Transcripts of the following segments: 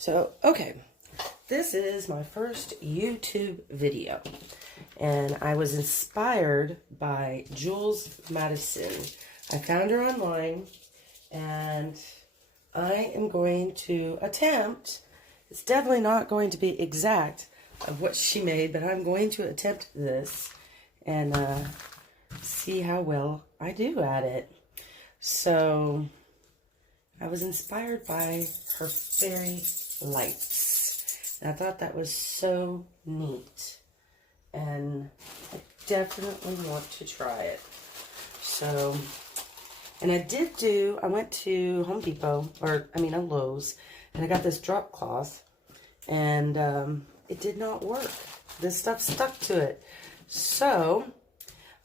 So, okay, this is my first YouTube video, and I was inspired by Jules Madison. I found her online, and I am going to attempt, it's definitely not going to be exact of what she made, but I'm going to attempt this and see how well I do at it. So, I was inspired by her fairy lights. And I thought that was so neat. And I definitely want to try it. So, and I went to Home Depot, Lowe's, and I got this drop cloth. And it did not work. This stuff stuck to it. So,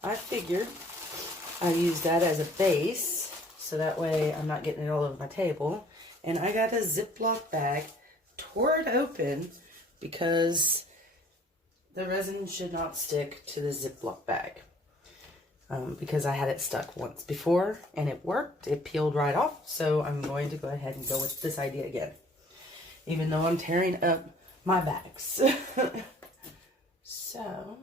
I figured I'd use that as a base. So that way I'm not getting it all over my table. And I got a Ziploc bag, tore it open because the resin should not stick to the Ziploc bag. Because I had it stuck once before and it worked. It peeled right off. So I'm going to go ahead and go with this idea again. Even though I'm tearing up my bags. So,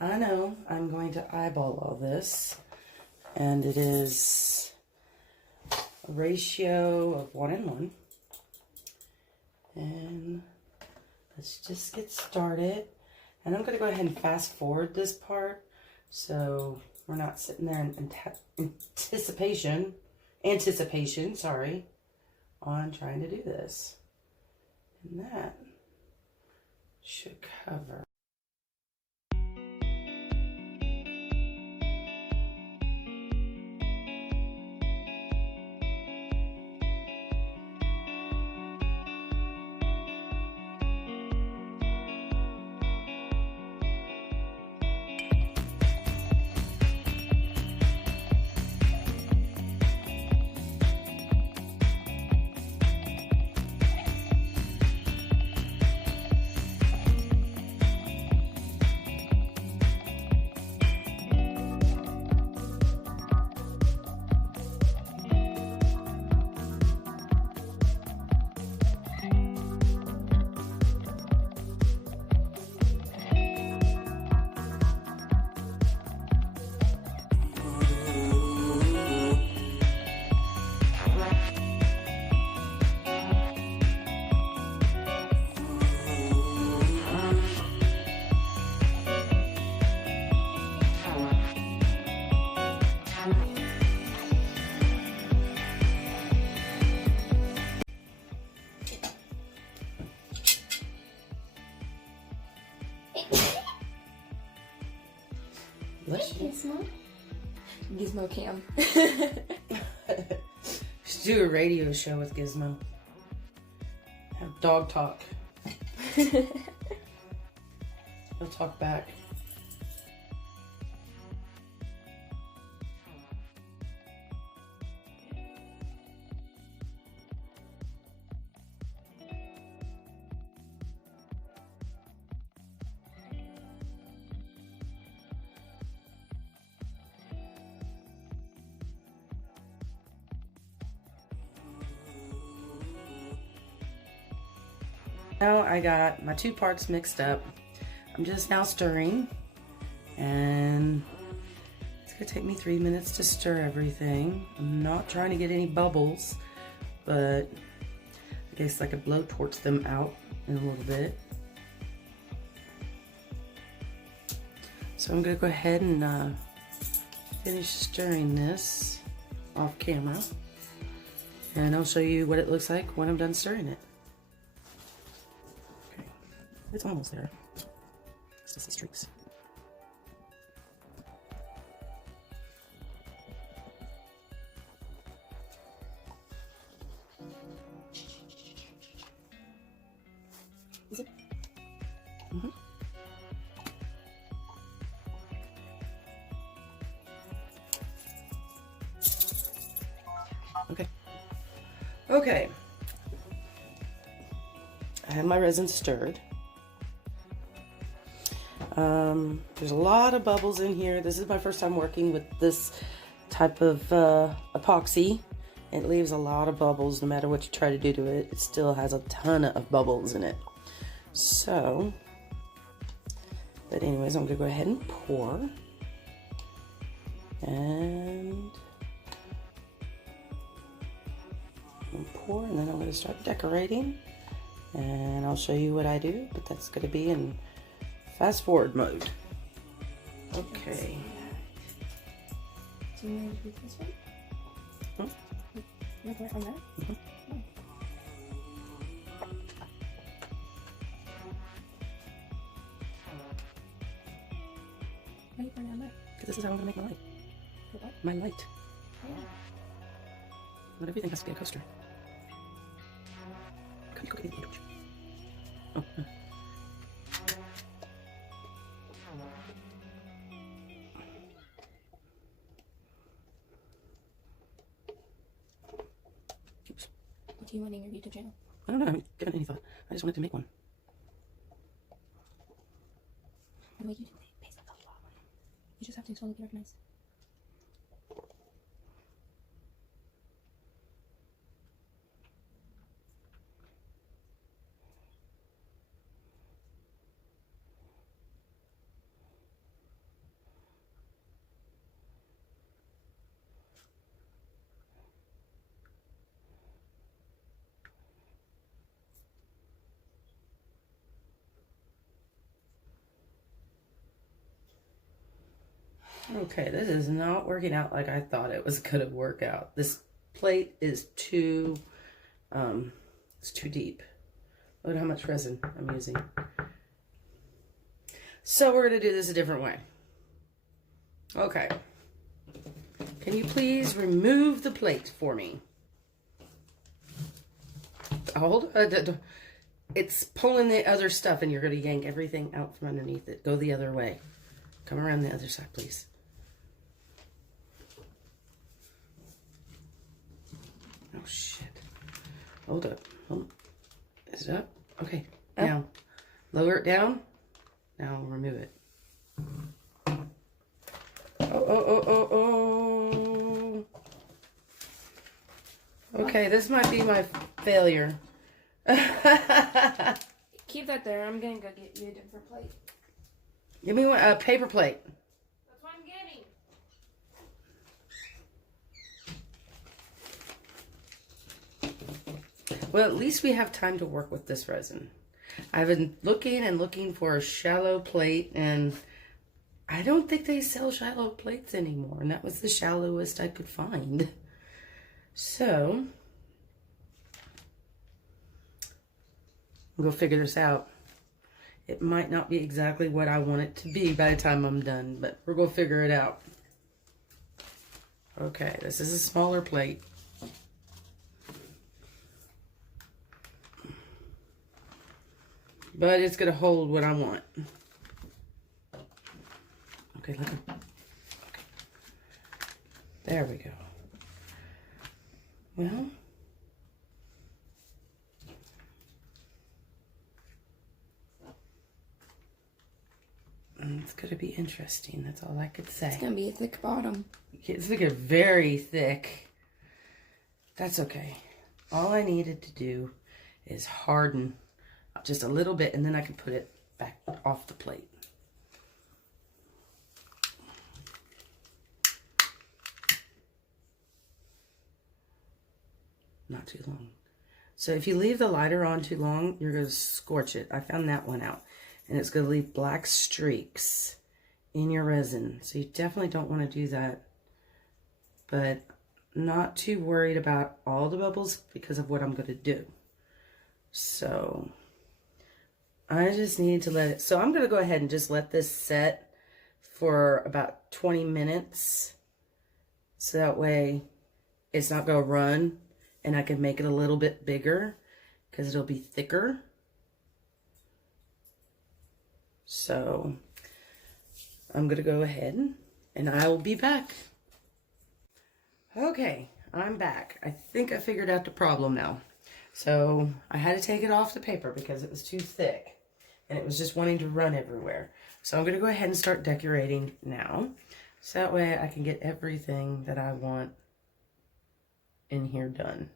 I know I'm going to eyeball all this. And it is a ratio of 1:1. And let's just get started. And I'm going to go ahead and fast forward this part. So we're not sitting there in anticipation, on trying to do this. And that should cover. Gizmo? Gizmo Cam. Should do a radio show with Gizmo. Have dog talk. He'll talk back. Now I got my two parts mixed up. I'm just now stirring, and it's gonna take me 3 minutes to stir everything. I'm not trying to get any bubbles, but I guess I could blowtorch them out in a little bit. So I'm gonna go ahead and finish stirring this off camera, and I'll show you what it looks like when I'm done stirring it. It's almost there. It's just the streaks. Is it? Mm-hmm. Okay. Okay. I have my resin stirred. There's a lot of bubbles in here. This is my first time working with this type of epoxy, It leaves a lot of bubbles no matter what you try to do to it. It still has a ton of bubbles in it. So, but anyways, I'm gonna go ahead and pour. And then I'm gonna start decorating. And I'll show you what I do, but that's gonna be in fast forward mode. Okay. Do you want to do this one? You pour it on there? Mm-hmm. Why are you pouring it on there? Because this is how I'm gonna make my light. What? My light. Oh. Not everything has to be a coaster. Come here, quickly. Oh. Oops. What do you want in your YouTube channel? I don't know. I haven't given any thought. I just wanted to make one. How do I do it? You just have to slowly be organized. Okay, this is not working out like I thought it was gonna work out. This plate is too, it's too deep. Look at how much resin I'm using. So we're gonna do this a different way. Okay. Can you please remove the plate for me? Hold. It's pulling the other stuff, and you're gonna yank everything out from underneath it. Go the other way. Come around the other side, please. Oh, shit. Hold up. Is it up? Okay. Up. Now, lower it down. Now, remove it. Oh. Okay, this might be my failure. Keep that there. I'm gonna go get you a different plate. Give me a paper plate. That's what I'm getting. Well, at least we have time to work with this resin. I've been looking for a shallow plate, and I don't think they sell shallow plates anymore, and that was the shallowest I could find. So, we'll go figure this out. It might not be exactly what I want it to be by the time I'm done, but we're going to figure it out. Okay, this is a smaller plate. But it's going to hold what I want. Okay, look. Okay. There we go. Well, it's going to be interesting. That's all I could say. It's gonna be a thick bottom. It's looking very thick. That's okay. All I needed to do is harden just a little bit, and then I can put it back off the plate. Not too long. So if you leave the lighter on too long, you're going to scorch it. I found that one out. And it's going to leave black streaks in your resin. So you definitely don't want to do that. But not too worried about all the bubbles because of what I'm going to do. So I just need to let it. So I'm going to go ahead and just let this set for about 20 minutes. So that way it's not going to run. And I can make it a little bit bigger because it'll be thicker. So I'm going to go ahead and I will be back. Okay, I'm back. I think I figured out the problem now. So I had to take it off the paper because it was too thick and it was just wanting to run everywhere. So I'm going to go ahead and start decorating now. So that way I can get everything that I want in here done.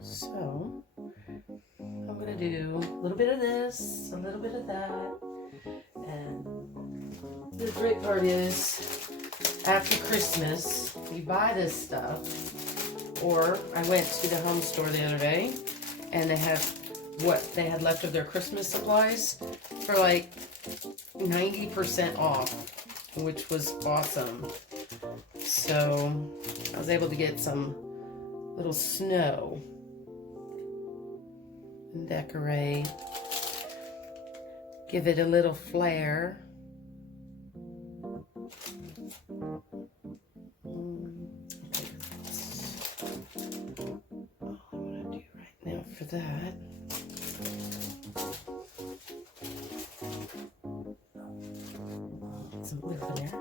So I'm gonna do a little bit of this, a little bit of that, and the great part is after Christmas you buy this stuff. Or I went to the home store the other day and they had what they had left of their Christmas supplies for like 90% off, which was awesome. So I was able to get some little snow and decorate, give it a little flair. For that, some glitter in there.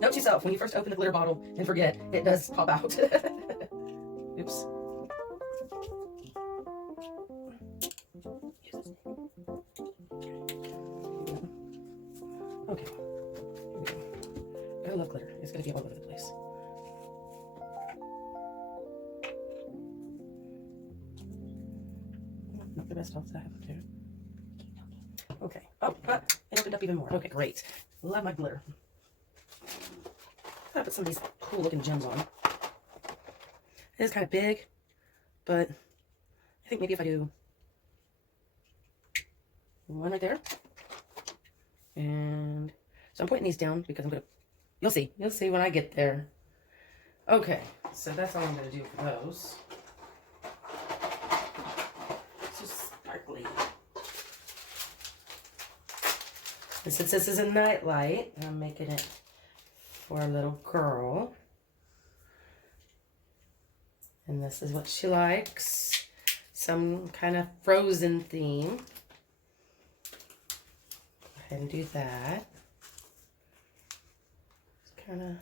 Note to yourself, when you first open the glitter bottle and forget, it does pop out. Oops. Okay. I love glitter. It's gonna be all over the place. Not the best else I have to do. Okay. Oh, it opened up even more. Okay, great. Love my glitter. I put some of these cool looking gems on. It is kind of big, but I think maybe if I do one right there. And so I'm pointing these down because I'm gonna, you'll see when I get there. Okay, so that's all I'm gonna do for those. And since this is a nightlight, I'm making it for a little girl. And this is what she likes. Some kind of frozen theme. Go ahead and do that. Just kind of,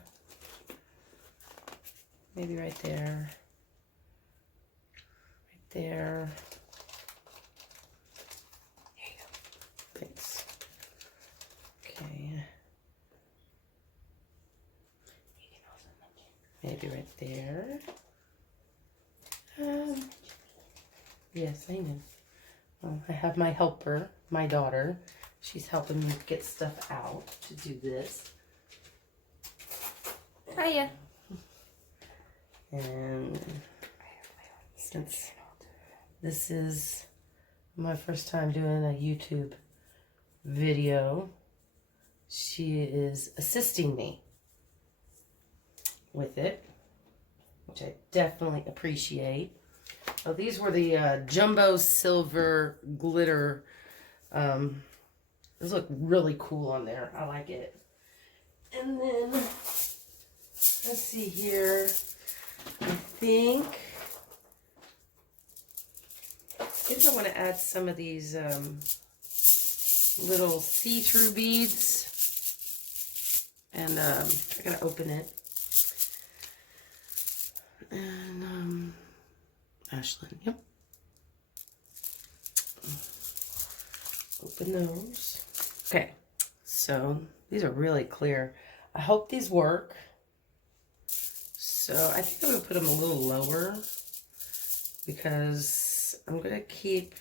maybe right there. Right there. Thanks. Okay. Maybe right there. Yes, I know. Well, I have my helper, my daughter. She's helping me get stuff out to do this. Hiya. And since this is my first time doing a YouTube video, she is assisting me with it, which I definitely appreciate. Oh, these were the jumbo silver glitter. Those look really cool on there. I like it. And then, let's see here. I think I want to add some of these little see-through beads. And I gotta open it. And Ashlyn, yep. Open those. Okay, so these are really clear. I hope these work. So I think I'm gonna put them a little lower because I'm gonna keep,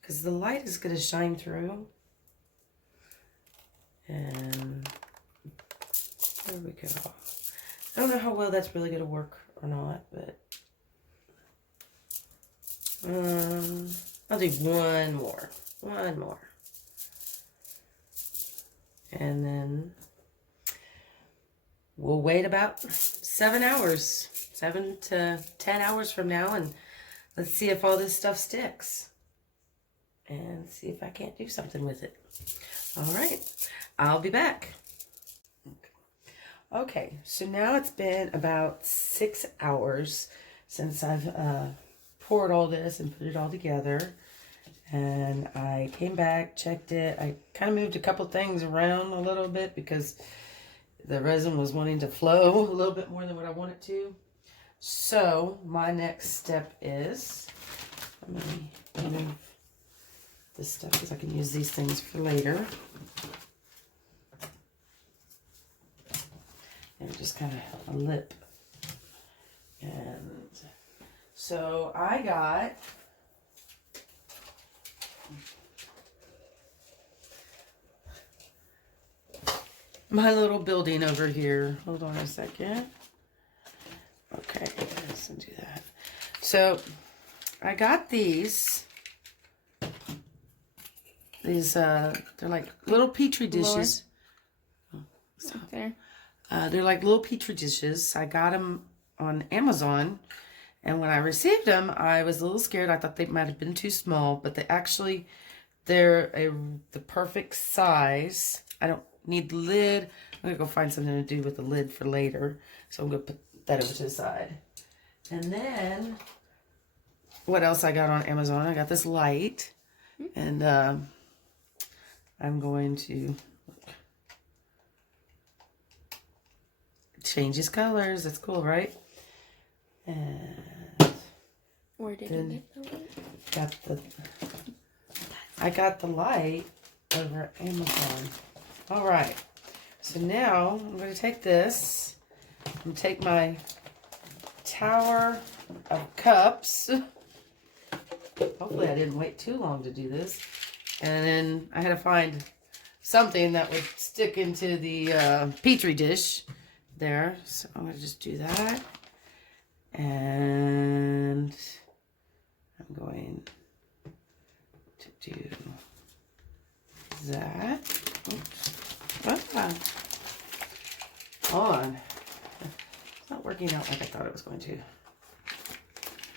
because the light is gonna shine through. And there we go. I don't know how well that's really gonna work or not, but I'll do one more. And then we'll wait about 7 hours. 7 to 10 hours from now, and let's see if all this stuff sticks. And see if I can't do something with it. All right, I'll be back. Okay, so now it's been about 6 hours since I've poured all this and put it all together. And I came back, checked it. I kind of moved a couple things around a little bit because the resin was wanting to flow a little bit more than what I want it to. So my next step is, I'm going to remove this stuff because I can use these things for later. And just kind of a lip. And so I got my little building over here. Hold on a second. Okay, let's do that. So I got these. They're like little petri dishes. There. They're like little petri dishes. I got them on Amazon, and when I received them, I was a little scared. I thought they might have been too small, but they're the perfect size. I don't need the lid. I'm gonna go find something to do with the lid for later, so I'm gonna put that over to the side. And then, what else I got on Amazon? I got this light, and I'm going to changes colors. That's cool, right? And where did you get the light? I got the light over Amazon. All right. So now I'm going to take this. I'm going to take my tower of cups. Hopefully I didn't wait too long to do this. And then I had to find something that would stick into the petri dish there. So I'm going to just do that. And I'm going to do that. Oops. Ah. Hold on. It's not working out like I thought it was going to.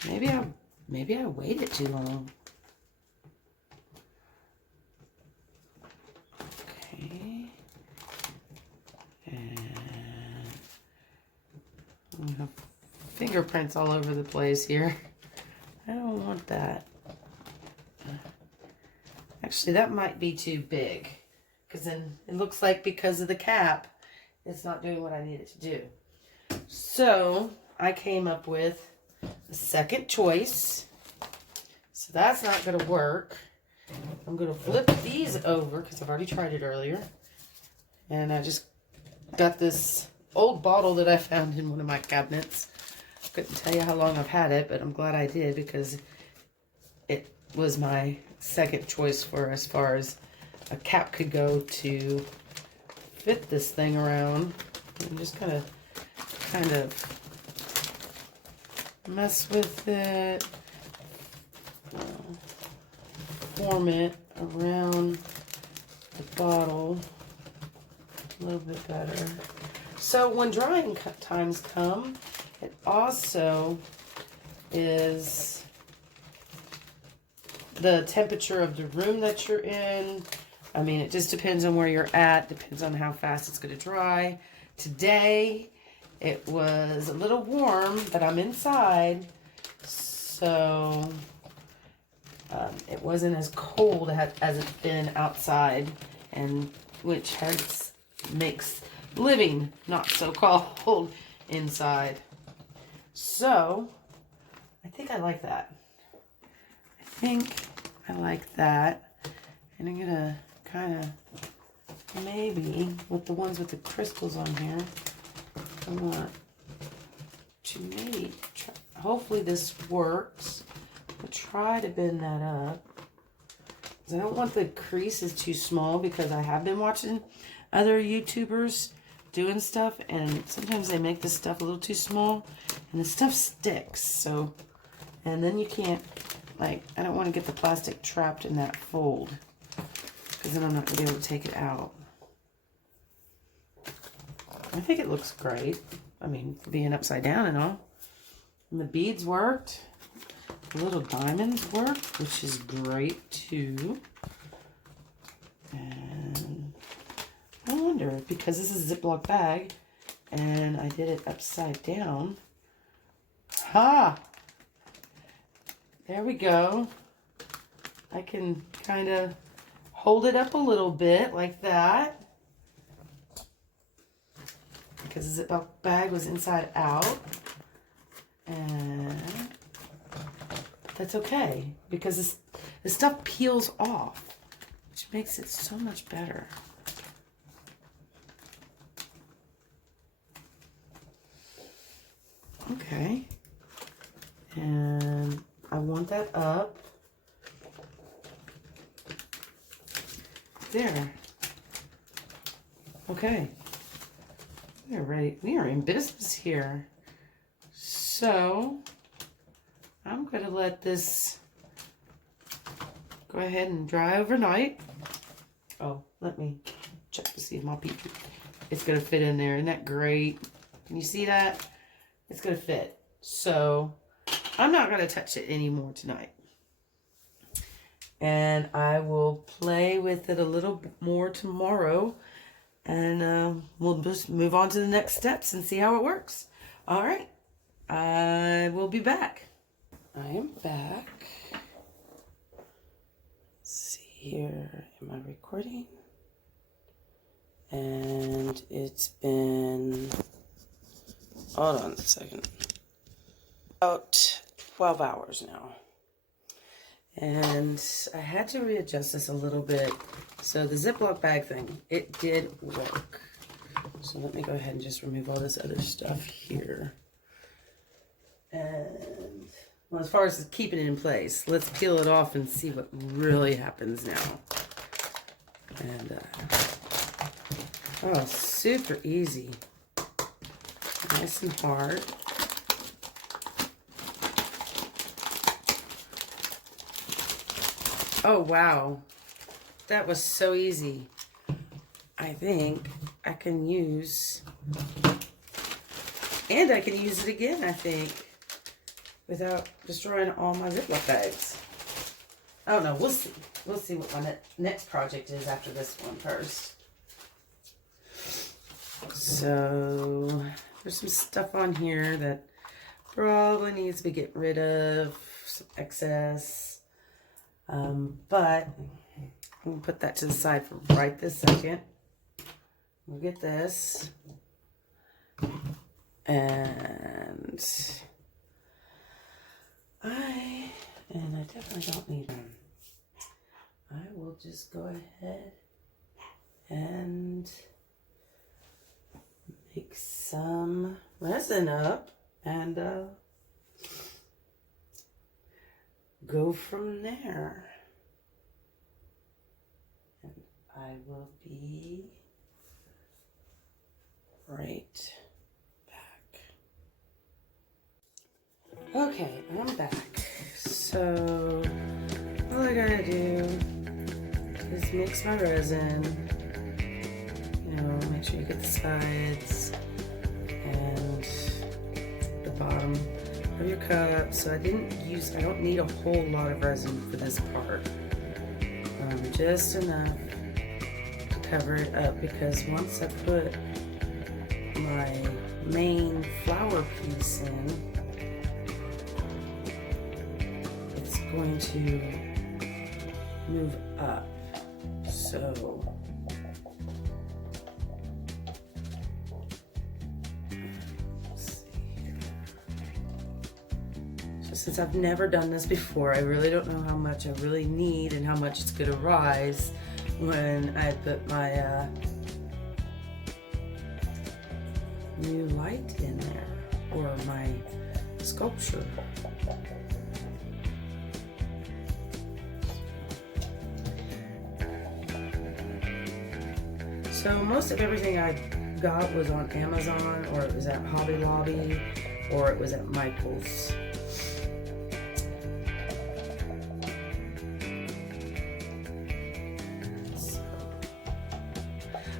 Maybe I waited too long. Okay. And I have fingerprints all over the place here. I don't want that. Actually, that might be too big, because then it looks like because of the cap, it's not doing what I need it to do. So I came up with a second choice. So that's not going to work. I'm going to flip these over because I've already tried it earlier. And I just got this old bottle that I found in one of my cabinets. Couldn't tell you how long I've had it, but I'm glad I did because it was my second choice for as far as a cap could go to fit this thing around. And just kind of mess with it, form it around the bottle a little bit better. So when drying times come, it also is the temperature of the room that you're in. I mean, it just depends on where you're at, depends on how fast it's going to dry. Today, it was a little warm, but I'm inside, so it wasn't as cold as it's been outside, and which makes living not so cold inside. So, I think I like that. I think I like that. And I'm gonna kind of, maybe, with the ones with the crystals on here, I want to maybe try, hopefully this works. I'll try to bend that up. I don't want the creases too small because I have been watching other YouTubers doing stuff, and sometimes they make this stuff a little too small and the stuff sticks. So, and then you can't, like, I don't want to get the plastic trapped in that fold because then I'm not going to be able to take it out. I think it looks great. I mean, being upside down and all. And the beads worked. The little diamonds worked, which is great too. And I wonder, because this is a Ziploc bag and I did it upside down. Ha! There we go. I can kind of hold it up a little bit like that. Because the Ziploc bag was inside out. And that's okay. Because this stuff peels off. Which makes it so much better. Okay. And I want that up. There. Okay. We are ready. We are in business here. So, I'm going to let this go ahead and dry overnight. Oh, let me check to see if my peach, it's going to fit in there. Isn't that great? Can you see that? It's going to fit. So, I'm not going to touch it anymore tonight. And I will play with it a little more tomorrow. And we'll just move on to the next steps and see how it works. All right. I will be back. I am back. Let's see here. Am I recording? And it's been... Hold on a second. About 12 hours now. And I had to readjust this a little bit. So the Ziploc bag thing, it did work. So let me go ahead and just remove all this other stuff here. And, well, as far as keeping it in place, let's peel it off and see what really happens now. And, oh, super easy. Nice and hard. Oh, wow. That was so easy. I think I can use... And I can use it again, I think. Without destroying all my Ziploc bags. I don't know. We'll see. We'll see what my next project is after this one first. So, there's some stuff on here that probably needs to be get rid of. Some excess. But we'll put that to the side for right this second. We'll get this. And I definitely don't need them. I will just go ahead and make some resin up and go from there. And I will be right back. Okay, I'm back. So all I gotta do is mix my resin. You know, make sure you get the sides and the bottom of your cup. So I don't need a whole lot of resin for this part. Just enough to cover it up, because once I put my main flower piece in, it's going to move up. So since I've never done this before, I really don't know how much I really need and how much it's going to rise when I put my new light in there, or my sculpture. So most of everything I got was on Amazon, or it was at Hobby Lobby, or it was at Michael's.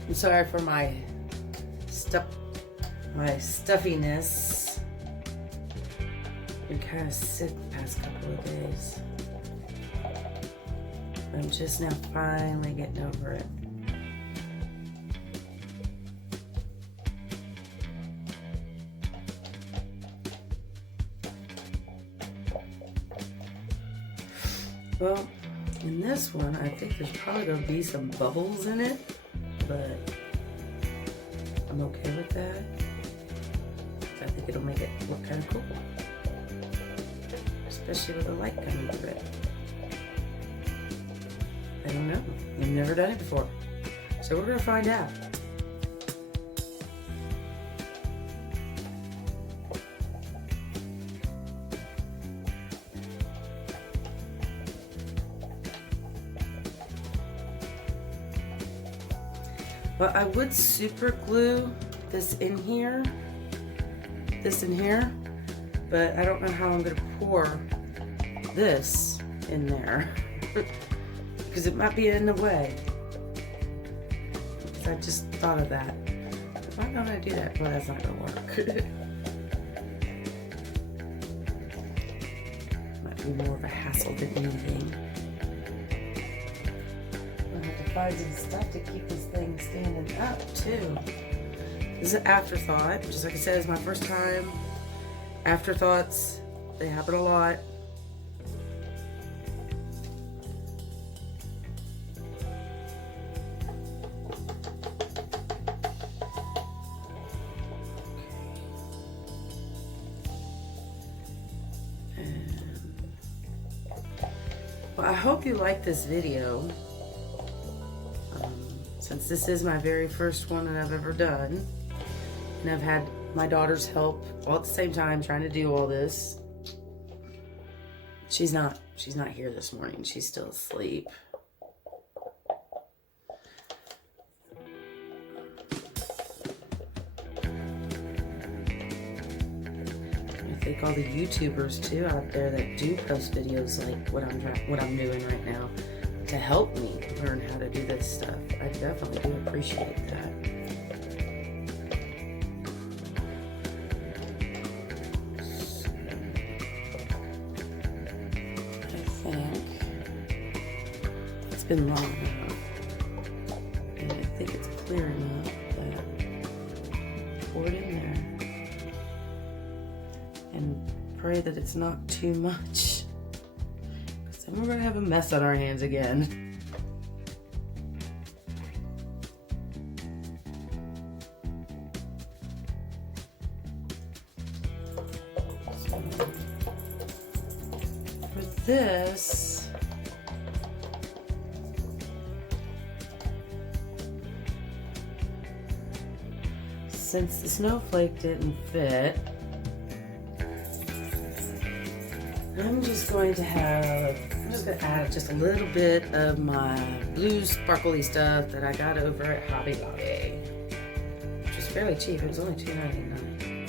I'm sorry for my stuffiness. been kind of sick the past couple of days. I'm just now finally getting over it. Well, in this one, I think there's probably going to be some bubbles in it, but I'm okay with that. I think it'll make it look kind of cool, especially with the light coming through it. I don't know. I've never done it before, so we're going to find out. Well, I would super glue this in here, but I don't know how I'm gonna pour this in there because it might be in the way. I just thought of that. Why don't I do that? Well, that's not gonna work. Might be more of a hassle than anything. Find some stuff to keep this thing standing up too. This is an afterthought. Just like I said, it's my first time. Afterthoughts, they happen a lot. Well, I hope you like this video. Since this is my very first one that I've ever done, and I've had my daughter's help all at the same time trying to do all this. She's not here this morning. She's still asleep. I think all the YouTubers too out there that do post videos like what I'm doing right now, to help me learn how to do this stuff. I definitely do appreciate that. I think it's been long enough, and I think it's clear enough that pour it in there and pray that it's not too much. And we're gonna have a mess on our hands again. So, for this, since the snowflake didn't fit, I'm just going to add just a little bit of my blue sparkly stuff that I got over at Hobby Lobby, which is fairly cheap. It was only $2.99.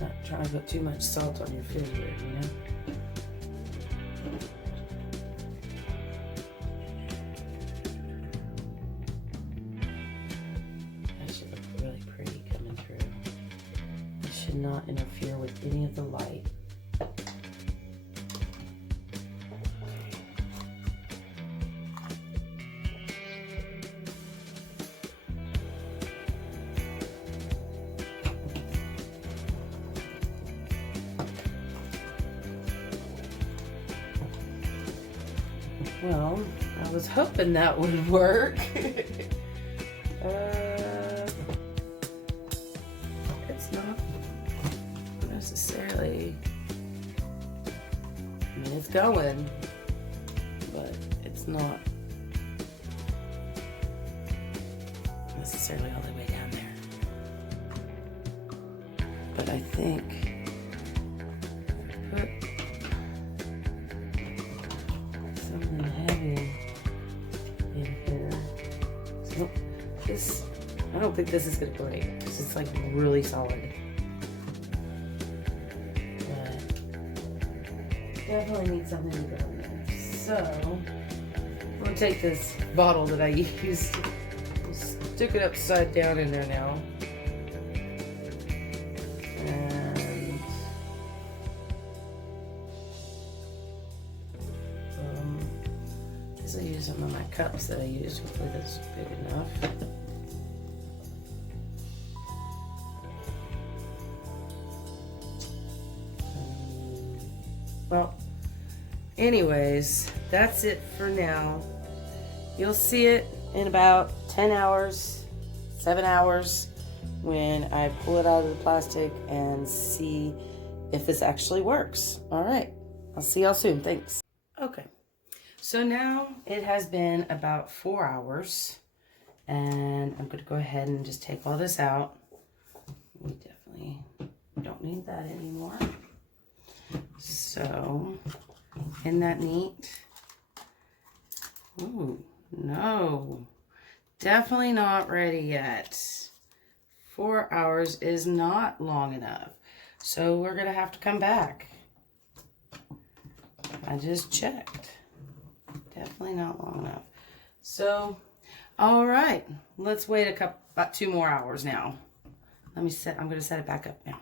Not trying to put too much salt on your food here, you know? Not interfere with any of the light. Well, I was hoping that would work. It's not necessarily. I mean, it's going, but it's not necessarily all the way down there. But I think put something heavy in here. So this, I don't think this is gonna break because it's like really solid. Definitely need something to go in there. So I'm gonna take this bottle that I used stick it upside down in there now. And I use some of my cups that I used. Hopefully that's big enough. Well, anyways, that's it for now. You'll see it in about 10 hours, 7 hours, when I pull it out of the plastic and see if this actually works. All right, I'll see y'all soon. Thanks. Okay, so now it has been about 4 hours, and I'm going to go ahead and just take all this out. We definitely don't need that anymore. So, isn't that neat? Ooh, no, definitely not ready yet. 4 hours is not long enough. So we're going to have to come back. I just checked. Definitely not long enough. So, all right, let's wait about 2 more hours now. I'm going to set it back up now.